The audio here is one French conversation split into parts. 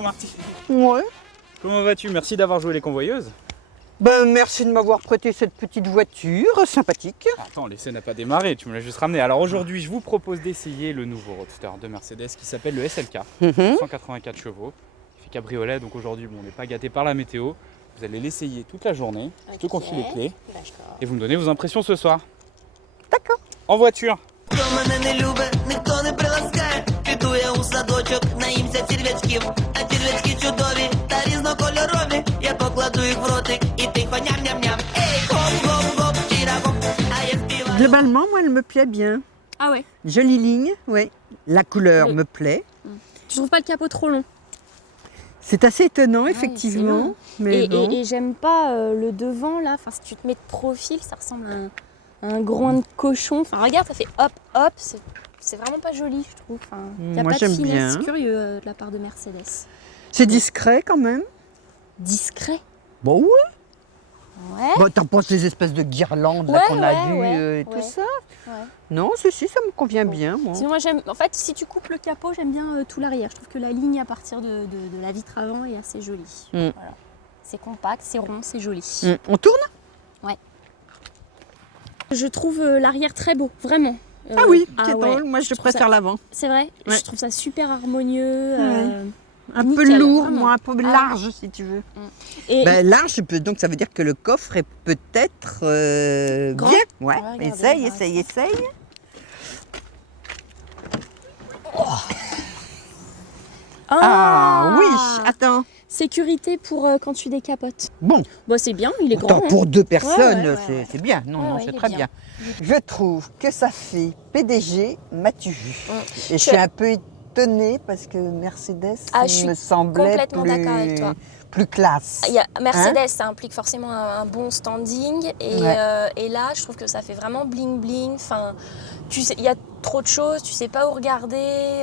Bonjour Marty. Ouais. Comment vas-tu? Merci d'avoir joué les convoyeuses. Ben, merci de m'avoir prêté cette petite voiture sympathique. Attends, l'essai n'a pas démarré, tu me l'as juste ramené. Alors aujourd'hui, je vous propose d'essayer le nouveau Roadster de Mercedes qui s'appelle le SLK. 184 chevaux. Il fait cabriolet, donc aujourd'hui, bon, on n'est pas gâté par la météo. Vous allez l'essayer toute la journée. Je te confie les clés. Et vous me donnez vos impressions ce soir. D'accord. En voiture. Globalement, moi, elle me plaît bien. Ah ouais. Jolie ligne, ouais. La couleur me plaît. Tu trouves pas le capot trop long? C'est assez étonnant, Ouais, effectivement. c'est long. Mais Et, bon. et j'aime pas le devant là. Enfin, si tu te mets de profil, ça ressemble à un groin de cochon. Enfin, regarde, ça fait hop hop. C'est vraiment pas joli, je trouve. Enfin, y a Moi, pas de j'aime finesse. bien. C'est curieux de la part de Mercedes. C'est discret quand même. Discret. Bon, ouais. Ouais. Bon, t'en penses les espèces de guirlandes là, Ouais, qu'on a ouais, vues ouais, et tout ouais. ça? Ouais. Non, si, ça me convient bien, moi. Sinon, moi j'aime. En fait, si tu coupes le capot, j'aime bien tout l'arrière. Je trouve que la ligne à partir de la vitre avant est assez jolie. Mm. Voilà. C'est compact, c'est rond, c'est joli. On tourne? Je trouve l'arrière très beau, vraiment. Ah oui, ah c'est ouais. drôle. Moi, je trouve préfère ça- l'avant. C'est vrai, Ouais. je trouve ça super harmonieux. Un peu nickel, lourd, vraiment. moi, un peu large, si tu veux. Et Ben, large, donc ça veut dire que le coffre est peut-être Grand. bien. Ouais, regardez, essaye. Ah oui, attends. Sécurité pour quand tu décapotes. Bon, Bon, c'est bien, il est attends, grand. hein. pour deux personnes, Ouais, ouais. c'est bien. Non, Ouais, non, ouais, c'est il est très bien. bien. Je trouve que ça fait PDG, m'as-tu vu? Et je Je- suis un peu étonnée parce que Mercedes Ah, je suis me semblait complètement d'accord avec toi. plus classe. Mercedes, ça implique forcément un bon standing. Et là, je trouve que ça fait vraiment bling-bling. Enfin, tu sais, il y a trop de choses, tu sais pas où regarder.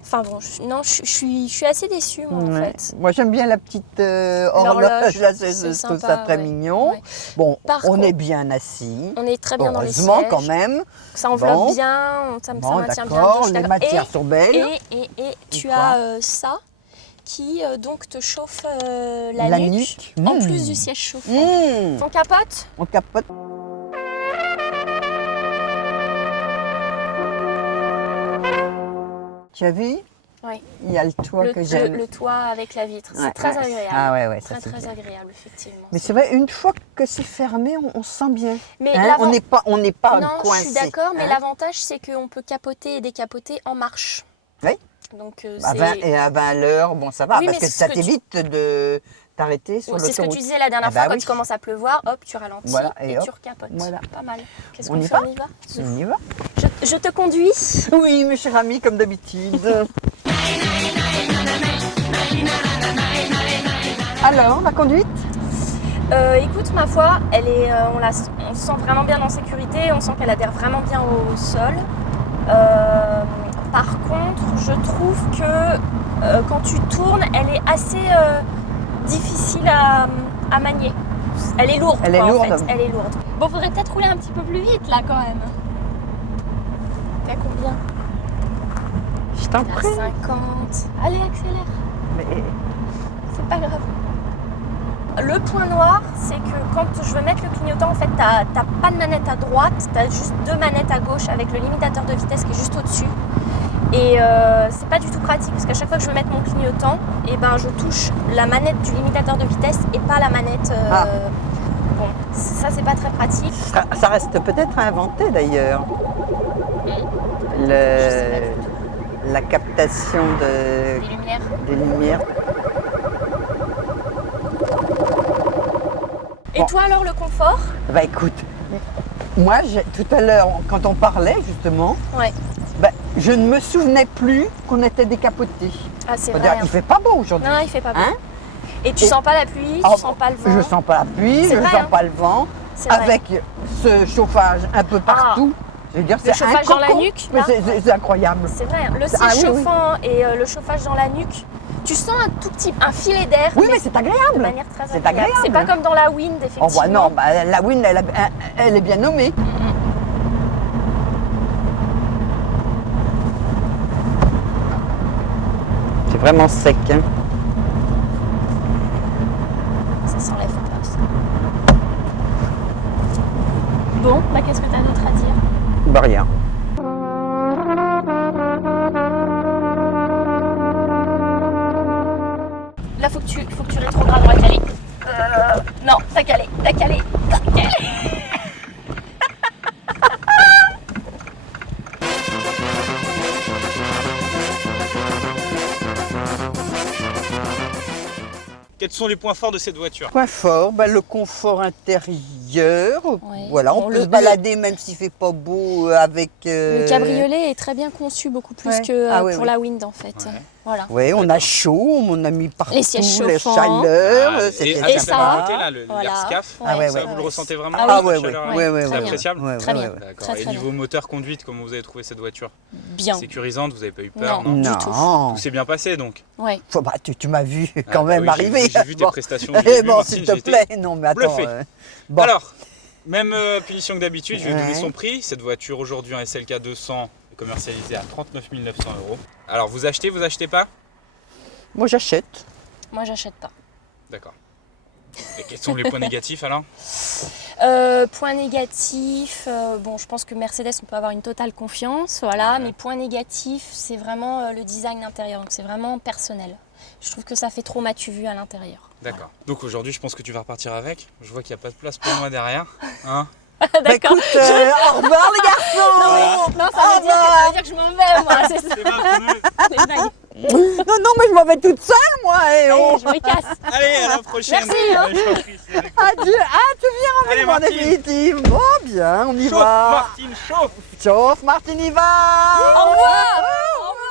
Enfin bon, je suis assez déçue, moi, en Ouais. fait. Moi, j'aime bien la petite horloge, L'horloge, là, c'est je trouve sympa, ça très ouais. mignon. Ouais. Bon, Par on contre, est bien assis. On est très bien dans les sièges. Heureusement, quand même. Ça enveloppe Bon. bien, ça Bon, maintient bien d'accord, le dos, je suis les d'accord. matières sont belles. Et tu quoi as ça qui donc te chauffe la nuque, en Mmh. plus du siège chauffant. Mmh. On capote? On capote. Tu as vu? Oui. Il y a le toit que j'aime. Le toit avec la vitre, Ouais, c'est très ouais. agréable. Ah ouais, ça Très c'est très bien. agréable, effectivement. Mais c'est vrai, une fois que c'est fermé, on se sent bien. Mais Hein, on n'est pas non, coincé. je suis d'accord, mais hein. l'avantage c'est qu'on peut capoter et décapoter en marche. Oui. Donc À 20, et à 20 à l'heure, bon ça va, Oui, parce mais que c'est ça ce que tu- t'évite de t'arrêter sur c'est ce que l'autoroute. tu disais la dernière Eh fois, bah quand oui. il commence à pleuvoir, hop, tu ralentis Voilà, et et hop, tu recapotes. voilà. Pas mal. Qu'est-ce On qu'on y fait? va On y va? On y va? Je te conduis. Oui, mes chers amis, comme d'habitude. Alors, la conduite? Écoute, ma foi, elle est, on se sent vraiment bien en sécurité, on sent qu'elle adhère vraiment bien au sol. Par contre, je trouve que quand tu tournes, elle est assez difficile à manier. Elle est lourde. Elle est quoi, lourde. En fait. Elle est lourde. Bon, faudrait peut-être rouler un petit peu plus vite là quand même. T'as combien? Je t'en T'as prie. 50. Allez, accélère. Mais C'est pas grave. Le point noir, c'est que quand je veux mettre le clignotant, en fait, t'as pas de manette à droite, t'as juste deux manettes à gauche avec le limitateur de vitesse qui est juste au-dessus. Et c'est pas du tout pratique parce qu'à chaque fois que je veux mettre mon clignotant, et ben je touche la manette du limitateur de vitesse et pas la manette. Bon, ça c'est pas très pratique. ça reste peut-être à inventer d'ailleurs. Je sais pas du tout. La captation Les lumières. des lumières. Et Bon. toi alors le confort? Bah écoute, moi tout à l'heure quand on parlait justement, Ouais. bah, je ne me souvenais plus qu'on était décapoté. Ah c'est C'est-à-dire, vrai. il fait pas beau aujourd'hui. Non, il fait pas beau. Hein? Et tu Et- sens pas la pluie, Ah, tu sens pas le vent. Je sens pas la pluie, C'est je vrai, sens hein. pas le vent. C'est vrai. Avec ce chauffage un peu partout, je veux dire, Le c'est chauffage un dans la cocon. nuque, Mais là. c'est incroyable. C'est vrai, le siège Ah oui, oui. chauffant et le chauffage dans la nuque, tu sens un tout petit, un filet d'air, Oui, mais c'est de agréable. manière très C'est agréable. agréable. C'est pas comme dans la Wind, effectivement. Oh, bah non, bah, la Wind, elle est bien nommée. C'est vraiment sec. Hein. Bon, bah qu'est-ce que tu as d'autre à dire? Bah rien. Là, faut que tu rétrogrades, on va caler. Non, t'as calé. Quels sont les points forts de cette voiture? Point fort, bah, le confort intérieur. Ouais. Voilà, on Bon, peut se balader même s'il fait pas beau avec. Le cabriolet est très bien conçu, beaucoup plus Ouais. que Ah ouais, pour ouais. la Wind en fait. Ouais. Voilà. Ouais, on a chaud, on a mis partout Les sièges les chauffants. chaleurs. Et c'était et ça, ça, à côté, là, l'air voilà. SCAF, Ah ouais, ça ouais. vous le ressentez vraiment? Ah Ah la ouais, ouais, chaleur, ouais, ouais, très c'est bien. appréciable? Ouais, Très ouais, bien. ouais. D'accord. Très, Et très niveau moteur conduite, comment vous avez trouvé cette voiture? Bien. Sécurisante, vous n'avez pas eu peur? Non. Du tout. Non, Tout s'est bien passé donc? Ouais. Bah, tu m'as vu Ah, quand bah même oui, arriver. J'ai vu tes Bon. prestations. Eh du début, bon, Martine, s'il te j'ai été plaît, non mais attends. bluffé. Bon. Alors, même punition que d'habitude, je vais Ouais. donner son prix. Cette voiture aujourd'hui en SLK 200 est commercialisée à 39 900 €. Alors vous achetez pas? Moi j'achète. Moi, j'achète pas. D'accord. Et quels sont les points négatifs alors? Point négatif, bon, je pense que Mercedes, on peut avoir une totale confiance, voilà. Ouais. Mais point négatif, c'est vraiment le design intérieur. Donc c'est vraiment personnel. Je trouve que ça fait trop m'as-tu vu à l'intérieur. D'accord. Donc aujourd'hui, je pense que tu vas repartir avec. Je vois qu'il n'y a pas de place pour moi derrière. Hein? Bah, D'accord. écoute, au revoir les garçons. Non, ça veut dire que je m'en vais, moi, c'est ça. C'est pas mieux. C'est dingue. Non, mais je m'en vais toute seule moi. Et Allez, oh. je me casse. Allez, à la prochaine. Merci, hein. Allez, je t'en prie, c'est avec Adieu. Ah, tu viens Allez, avec moi en Martine. définitive. Bon, bien, on y Chauffe, va. Martine, chauffe. Chauffe, Martine y va. Au revoir. Au revoir.